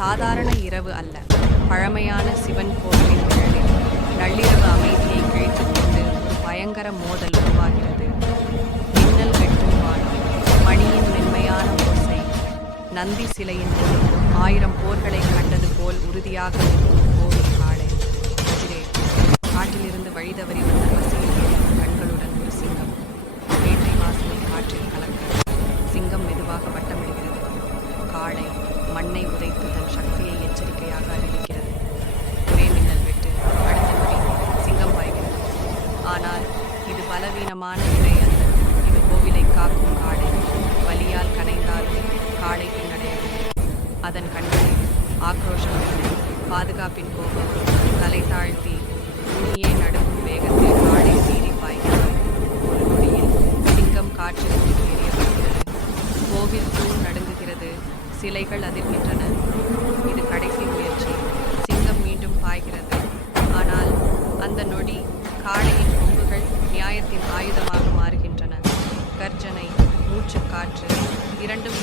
சாதாரண இரவு அல்ல, பழமையான சிவன் கோவிலின் நிழலில் நள்ளிரவு அமைதியை கிழித்துக் கொண்டு ஒரு பயங்கர மோதல் உருவாகிறது. மின்னல் வெட்டும் வானம், மணியின் மென்மையான ஓசை, நந்தி சிலையின் ஒளி, 1000 போர்களை கண்டது போல் உறுதியாக நிற்கும் கோவில் காளை. எதிரே காட்டிலிருந்து வழிதவறி வந்த பசியில் எரியும் கண்களுடன் ஒரு சிங்கம். வேட்டை வாசலில் காற்றில் கலக்க சிங்கம் மெதுவாக வட்டமிடுகிறது. காளை மண்ணை உதைத்து தன் சக்தியை எச்சரிக்கையாக அறிவிக்கிறது. ஒரே மின்னல் வெட்டு, அடுத்த நொடி சிங்கம் பாய்கிறது. ஆனால் இது பலவீனமான இறை அல்ல, இது கோவிலை காக்கும் காளை. வலியால் கனைந்தாலும் காளை பின்னடையவில்லை. அதன் கண்களில் ஆக்ரோஷம் இல்லை, பாதுகாப்பின் கோபம். தலை தாழ்த்தி பூமியே நடுங்கும் வேகத்தில் காளை சீறி பாய்கிறது. ஒரு நொடியில் சிங்கம் காற்றில் தூக்கி எறியப்படுகிறது. கோவில் தூண் நடுங்குகிறது, சிலைகள் அதிர்கின்றன. இது கடைசி முயற்சி. சிங்கம் மீண்டும் பாய்கிறது. ஆனால் அந்த நொடி காளையின் கொம்புகள் நியாயத்தின் ஆயுதமாக மாறுகின்றன. கர்ஜனை, மூச்சுக்காற்று இரண்டும்